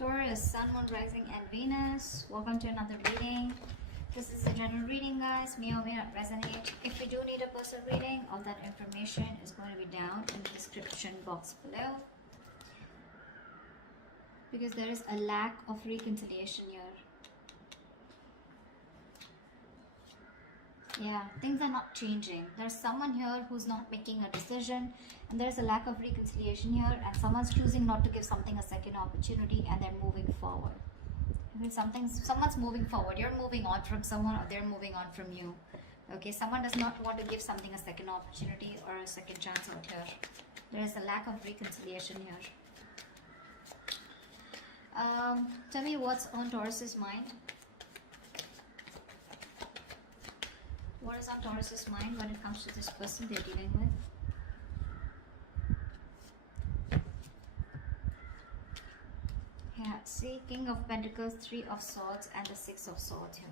Taurus, Sun, Moon, Rising, and Venus. Welcome to another reading. This is a general reading, guys. May or may not resonate. If you do need a personal reading, all that information is going to be down in the description box below. Because there is a lack of reconciliation here. Yeah, things are not changing. There's someone here who's not making a decision, and there's a lack of reconciliation here, and someone's choosing not to give something a second opportunity, and they're moving forward. Someone's moving forward. You're moving on from someone, or they're moving on from you. Okay, someone does not want to give something a second opportunity or a second chance out here. There is a lack of reconciliation here. Tell me what's on Taurus's mind. What is on Taurus's mind when it comes to this person they're dealing with? Yeah, see, King of Pentacles, Three of Swords, and the Six of Swords here.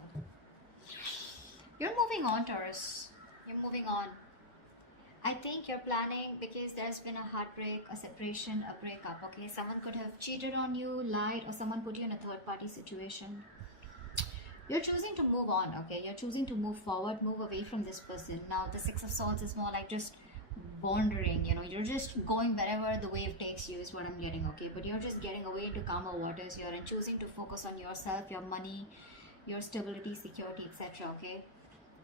You're moving on, Taurus. You're moving on. I think you're planning because there's been a heartbreak, a separation, a breakup, okay? Someone could have cheated on you, lied, or someone put you in a third-party situation. You're choosing to move on, okay? You're choosing to move forward, move away from this person. Now, the Six of Swords is more like just wandering, you know? You're just going wherever the wave takes you is what I'm getting, okay? But you're just getting away into calmer waters here and choosing to focus on yourself, your money, your stability, security, etc., okay?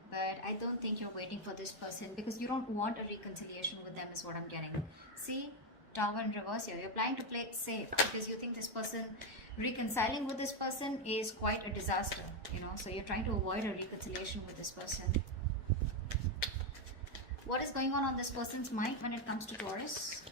But I don't think you're waiting for this person because you don't want a reconciliation with them is what I'm getting. See? Tower in reverse here. You're planning to play it safe because you think this person, reconciling with this person is quite a disaster, you know, so you're trying to avoid a reconciliation with this person. What is going on this person's mind when it comes to Taurus?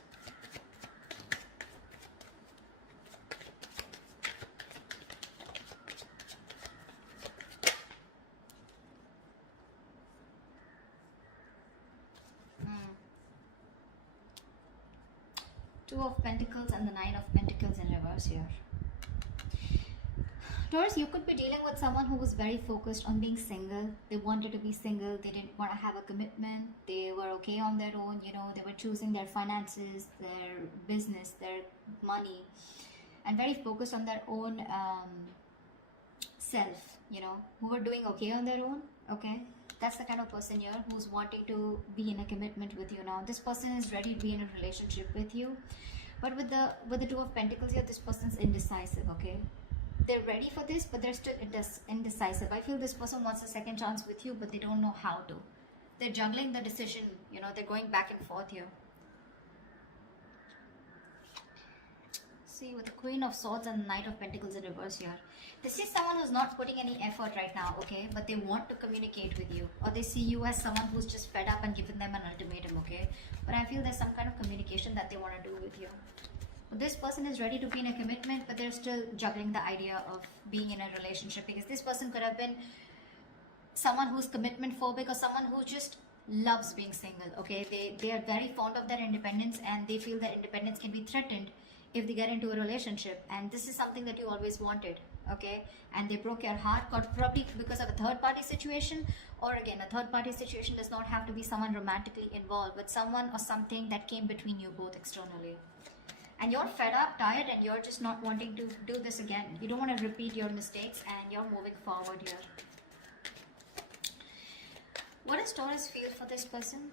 Two of Pentacles and the Nine of Pentacles in reverse here. Taurus, you could be dealing with someone who was very focused on being single. They wanted to be single. They didn't want to have a commitment. They were okay on their own. You know, they were choosing their finances, their business, their money, and very focused on their own self, you know, who were doing okay on their own, okay? That's the kind of person here who's wanting to be in a commitment with you now. This person is ready to be in a relationship with you. But with the Two of Pentacles here, this person's indecisive, okay? They're ready for this, but they're still indecisive. I feel this person wants a second chance with you, but they don't know how to. They're juggling the decision, you know, they're going back and forth here. See, with the Queen of Swords and the Knight of Pentacles in reverse here. This is someone who's not putting any effort right now, okay? But they want to communicate with you. Or they see you as someone who's just fed up and given them an ultimatum, okay? But I feel there's some kind of communication that they want to do with you. This person is ready to be in a commitment, but they're still juggling the idea of being in a relationship because this person could have been someone who's commitment phobic or someone who just loves being single, okay? They are very fond of their independence and they feel that independence can be threatened if they get into a relationship, and this is something that you always wanted, okay? And they broke your heart, probably because of a third-party situation, or again, a third-party situation does not have to be someone romantically involved, but someone or something that came between you both externally. And you're fed up, tired, and you're just not wanting to do this again. You don't want to repeat your mistakes, and you're moving forward here. What does Taurus feel for this person?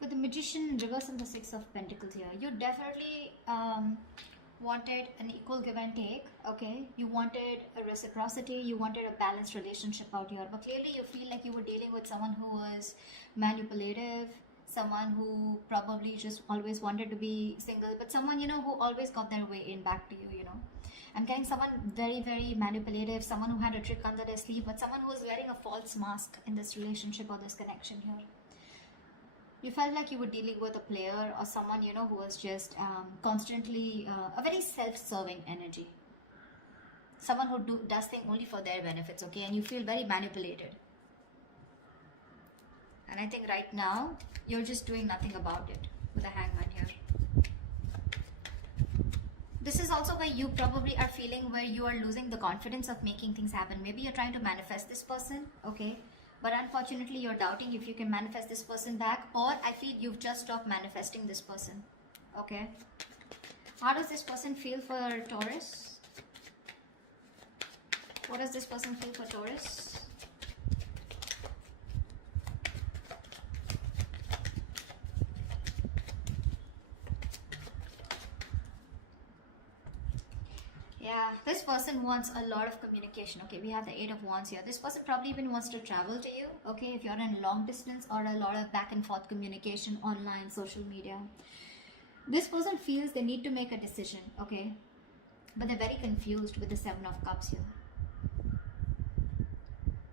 With the Magician in reverse and the Six of Pentacles here, you definitely wanted an equal give and take, okay? You wanted a reciprocity, you wanted a balanced relationship out here, but clearly you feel like you were dealing with someone who was manipulative, someone who probably just always wanted to be single, but someone, you know, who always got their way in back to you, you know? I'm getting someone very, very manipulative, someone who had a trick under their sleeve, but someone who was wearing a false mask in this relationship or this connection here. You felt like you were dealing with a player or someone, you know, who was just constantly a very self-serving energy. Someone who does things only for their benefits, okay? And you feel very manipulated. And I think right now, you're just doing nothing about it with the Hangman here. This is also where you probably are feeling where you are losing the confidence of making things happen. Maybe you're trying to manifest this person, okay? But unfortunately, you're doubting if you can manifest this person back, or I feel you've just stopped manifesting this person, okay? How does this person feel for Taurus? What does this person feel for Taurus? Yeah, this person wants a lot of communication. Okay, we have the 8 of Wands here. This person probably even wants to travel to you. Okay, if you're in long distance, or a lot of back and forth communication online, social media. This person feels they need to make a decision. Okay, but they're very confused with the 7 of Cups here.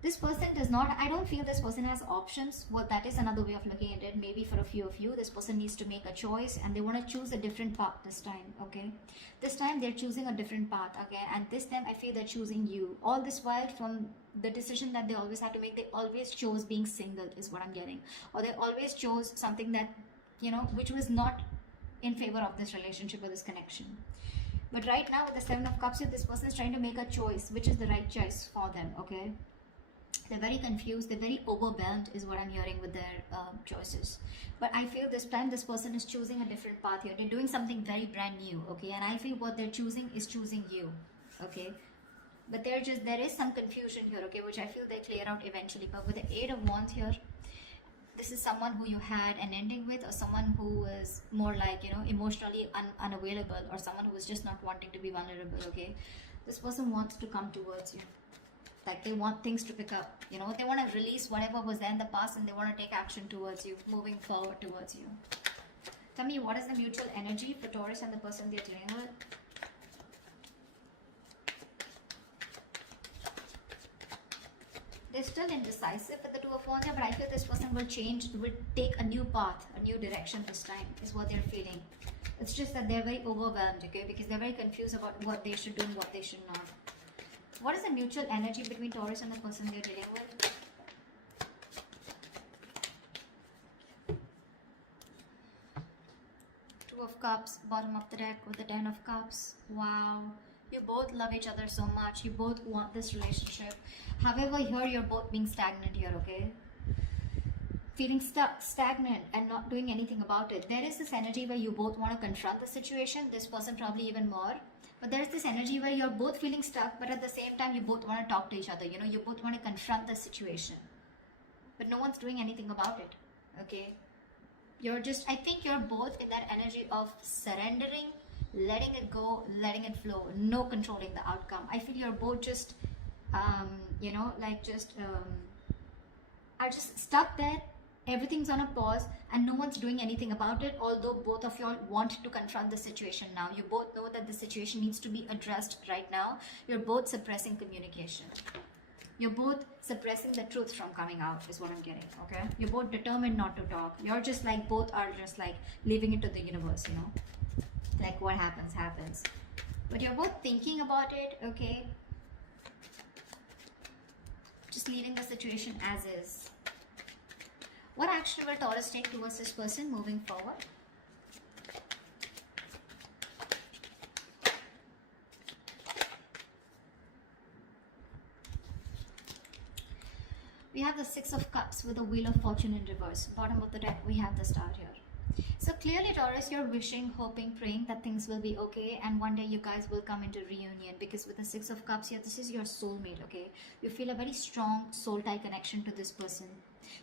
This person does not, I don't feel this person has options. Well, that is another way of looking at it. Maybe for a few of you, this person needs to make a choice and they want to choose a different path this time, okay? This time they're choosing a different path, okay? And this time I feel they're choosing you. All this while, from the decision that they always had to make, they always chose being single is what I'm getting. Or they always chose something that, you know, which was not in favor of this relationship or this connection. But right now with the 7 of Cups here, this person is trying to make a choice, which is the right choice for them, okay? They're very confused, they're very overwhelmed is what I'm hearing with their choices. But I feel this time this person is choosing a different path here. They're doing something very brand new, okay? And I feel what they're choosing is choosing you, okay? But there is some confusion here, okay? Which I feel they clear out eventually. But with the 8 of Wands here, this is someone who you had an ending with, or someone who is more like, you know, emotionally unavailable, or someone who is just not wanting to be vulnerable, okay? This person wants to come towards you. Like they want things to pick up, you know, they want to release whatever was there in the past and they want to take action towards you, moving forward towards you. Tell me, what is the mutual energy for Taurus and the person they're dealing with? They're still indecisive with the 2 of Wands, but I feel this person will change, will take a new path, a new direction this time, is what they're feeling. It's just that they're very overwhelmed, okay, because they're very confused about what they should do and what they should not. What is the mutual energy between Taurus and the person they're dealing with? Two of Cups, bottom of the deck with the 10 of Cups. Wow. You both love each other so much. You both want this relationship. However, here you're both being stagnant here, okay? Feeling stuck, stagnant, and not doing anything about it. There is this energy where you both want to confront the situation. This person probably even more. But there's this energy where you're both feeling stuck, but at the same time, you both want to talk to each other. You know, you both want to confront the situation. But no one's doing anything about it, okay? You're just, I think you're both in that energy of surrendering, letting it go, letting it flow, no controlling the outcome. I feel you're both just, you know, like just, are just stuck there. Everything's on a pause and no one's doing anything about it, although both of y'all want to confront the situation now. You both know that the situation needs to be addressed right now. You're both suppressing communication. You're both suppressing the truth from coming out is what I'm getting, okay? You're both determined not to talk. You're just like, both are just like leaving it to the universe, you know? Like what happens, happens. But you're both thinking about it, okay? Just leaving the situation as is. What action will Taurus take towards this person moving forward? We have the 6 of Cups with the Wheel of Fortune in reverse. Bottom of the deck, we have the Star here. So clearly, Taurus, you're wishing, hoping, praying that things will be okay, and one day you guys will come into reunion, because with the 6 of Cups here, this is your soulmate, okay? You feel a very strong soul tie connection to this person.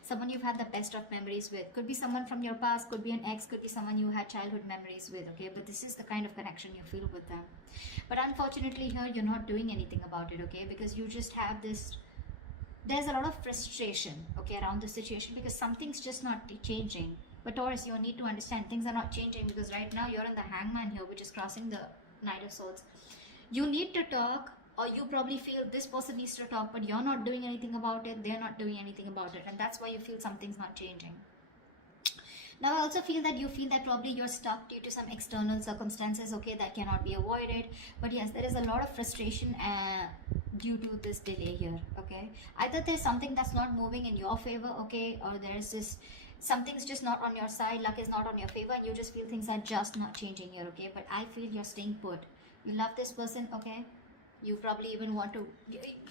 Someone you've had the best of memories with. Could be someone from your past, could be an ex, could be someone you had childhood memories with, okay? But this is the kind of connection you feel with them. But unfortunately here, you're not doing anything about it, okay? Because you just have this, there's a lot of frustration, okay, around the situation, because something's just not changing. But Taurus, you need to understand things are not changing, because right now you're in the Hangman here, which is crossing the Knight of Swords. You need to talk, or you probably feel this person needs to talk, but you're not doing anything about it, they're not doing anything about it, and that's why you feel something's not changing. Now I also feel that probably you're stuck due to some external circumstances, okay, that cannot be avoided. But yes, there is a lot of frustration due to this delay here, okay? Either there's something that's not moving in your favor, okay, or there's this, something's just not on your side, luck is not on your favor, and you just feel things are just not changing here, okay? But I feel you're staying put. You love this person, okay? You probably even want to,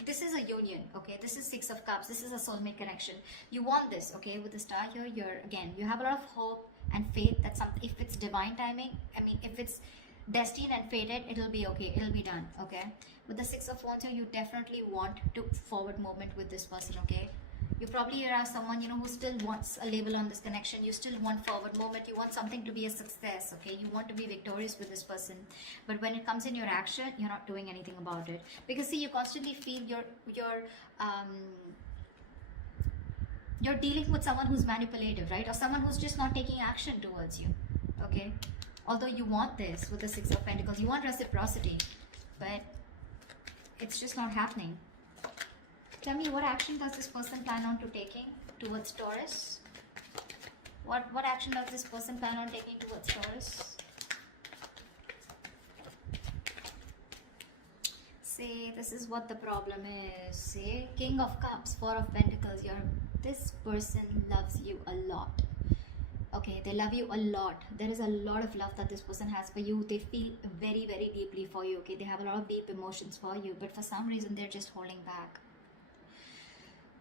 this is a union, okay? This is Six of Cups. This is a soulmate connection. You want this, okay? With the star here, you have a lot of hope and faith that something, if it's divine timing, I mean, if it's destined and fated, it'll be okay. It'll be done, okay? With the Six of Wands here, you definitely want to forward movement with this person, okay? You probably are someone, who still wants a label on this connection. You still want forward movement. You want something to be a success, okay? You want to be victorious with this person. But when it comes in your action, you're not doing anything about it. Because see, you constantly feel you're dealing with someone who's manipulative, right? Or someone who's just not taking action towards you, okay? Although you want this with the Six of Pentacles, you want reciprocity, but it's just not happening. Tell me, what action does this person plan on to taking towards Taurus? What action does this person plan on taking towards Taurus? See, this is what the problem is. See, King of Cups, Four of Pentacles. This person loves you a lot. Okay, they love you a lot. There is a lot of love that this person has for you. They feel very, very deeply for you. Okay, they have a lot of deep emotions for you, but for some reason they're just holding back.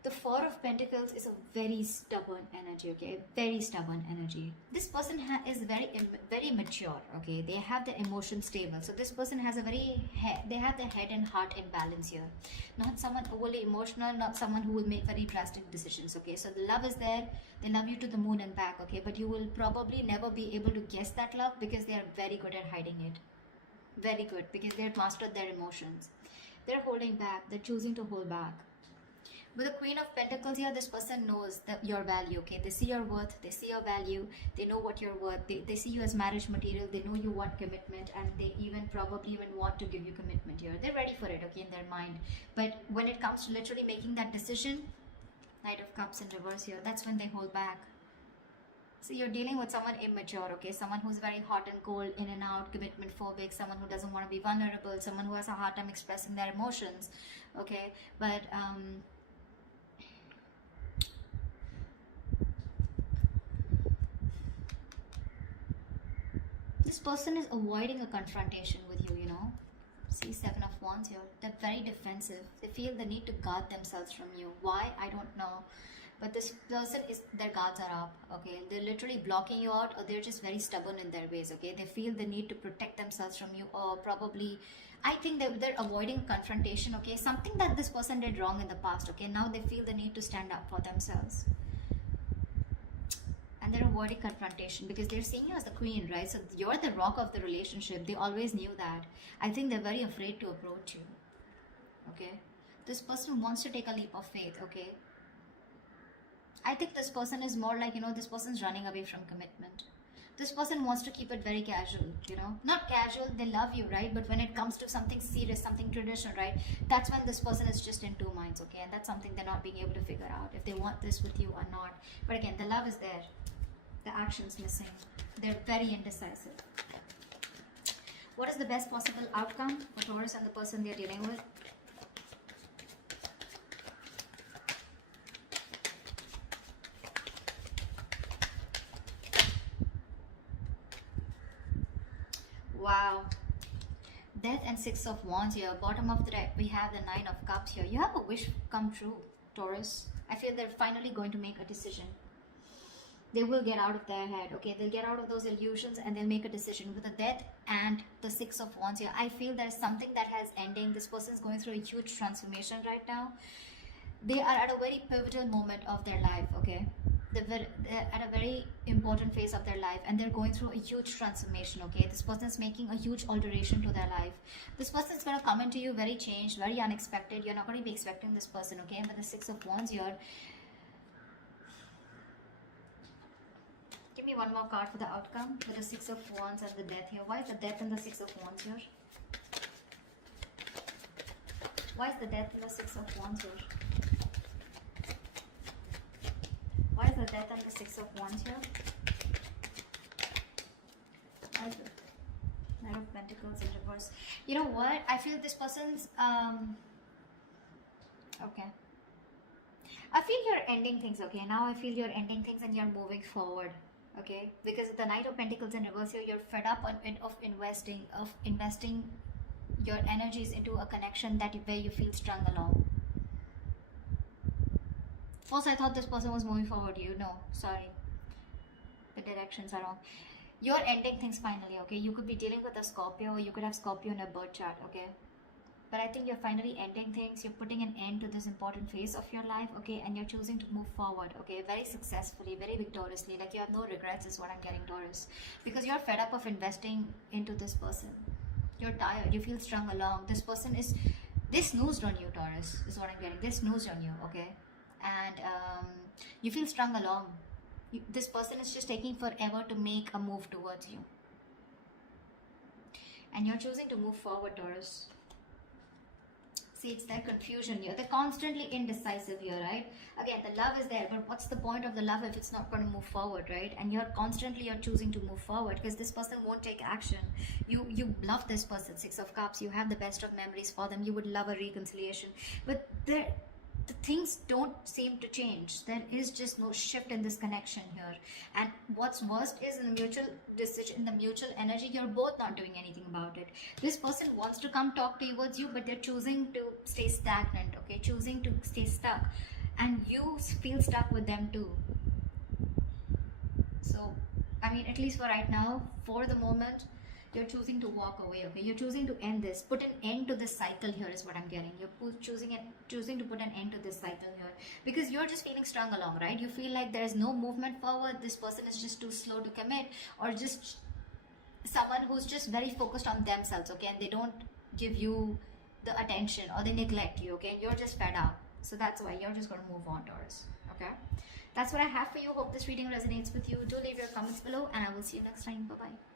The Four of Pentacles is a very stubborn energy, okay? Very stubborn energy. This person is very mature, okay? They have the emotion stable. So this person has they have the head and heart in balance here. Not someone overly emotional, not someone who will make very drastic decisions, okay? So the love is there. They love you to the moon and back, okay? But you will probably never be able to guess that love because they are very good at hiding it. Very good, because they've mastered their emotions. They're holding back. They're choosing to hold back. With the Queen of Pentacles here, this person knows your value, okay? They see your worth, they see your value, they know what you're worth, they see you as marriage material, they know you want commitment, and they probably even want to give you commitment here. They're ready for it, okay, in their mind. But when it comes to literally making that decision, Knight of Cups in reverse here, that's when they hold back. So you're dealing with someone immature, okay? Someone who's very hot and cold, in and out, commitment phobic, someone who doesn't want to be vulnerable, someone who has a hard time expressing their emotions, okay? But, this person is avoiding a confrontation with you, See, Seven of Wands here. They're very defensive. They feel the need to guard themselves from you. Why? I don't know. But this person their guards are up, okay? They're literally blocking you out, or they're just very stubborn in their ways, okay? They feel the need to protect themselves from you, or probably, I think they're avoiding confrontation, okay? Something that this person did wrong in the past, okay? Now they feel the need to stand up for themselves. And they're avoiding confrontation because they're seeing you as the queen, right? So you're the rock of the relationship. They always knew that. I think they're very afraid to approach you, okay? This person wants to take a leap of faith, okay? I think this person is more like, this person's running away from commitment. This person wants to keep it very casual, Not casual, they love you, right? But when it comes to something serious, something traditional, right? That's when this person is just in two minds, okay? And that's something they're not being able to figure out, if they want this with you or not. But again, the love is there. The action's missing. They're very indecisive. What is the best possible outcome for Taurus and the person they're dealing with? Wow. Death and Six of Wands here. Bottom of the deck, we have the Nine of Cups here. You have a wish come true, Taurus. I feel they're finally going to make a decision. They will get out of their head, okay? They'll get out of those illusions and they'll make a decision. With the Death and the Six of Wands here, I feel there's something that has ending. This person is going through a huge transformation right now. They are at a very pivotal moment of their life, okay? They're at a very important phase of their life, and they're going through a huge transformation, okay? This person is making a huge alteration to their life. This person is going to come into you very changed, very unexpected. You're not going to be expecting this person, okay? And with the Six of Wands here, give me one more card for the outcome with the Six of Wands and the Death here. Why is the Death and the Six of Wands here? Why is the Death and the Six of Wands here? Why is the Death and the Six of Wands here? Why is the Knight of Pentacles in reverse? You know what? I feel this person's okay. I feel you're ending things, okay? Now I feel you're ending things and you're moving forward. Okay, because the Knight of Pentacles in reverse here, you're fed up of investing your energy is into a connection that where you feel strung along. First, I thought this person was moving forward. You know, sorry, the directions are wrong. You're ending things finally, okay? You could be dealing with a Scorpio, or you could have Scorpio in a birth chart, okay? But I think you're finally ending things. You're putting an end to this important phase of your life, okay? And you're choosing to move forward, okay? Very successfully, very victoriously. Like you have no regrets is what I'm getting, Taurus. Because you're fed up of investing into this person. You're tired. You feel strung along. This person is... They snoozed on you, Taurus, is what I'm getting. They snoozed on you, okay? And you feel strung along. This person is just taking forever to make a move towards you. And you're choosing to move forward, Taurus. See, it's their confusion here. They're constantly indecisive here, right? Again, the love is there, but what's the point of the love if it's not going to move forward, right? And you're choosing to move forward because this person won't take action. You love this person, Six of Cups. You have the best of memories for them. You would love a reconciliation. But the things don't seem to change. There is just no shift in this connection here. And what's worst is in the mutual decision, in the mutual energy, you're both not doing anything about it. This person wants to come talk towards you, but they're choosing to stay stagnant, okay? Choosing to stay stuck. And you feel stuck with them too. So, I mean, at least for right now, for the moment, you're choosing to walk away, okay? You're choosing to end this. Put an end to this cycle here is what I'm getting. You're choosing to put an end to this cycle here. Because you're just feeling strung along, right? You feel like there's no movement forward. This person is just too slow to commit. Or just someone who's just very focused on themselves, okay? And they don't give you the attention or they neglect you, okay? You're just fed up. So that's why you're just going to move on, Taurus, okay? That's what I have for you. Hope this reading resonates with you. Do leave your comments below and I will see you next time. Bye-bye.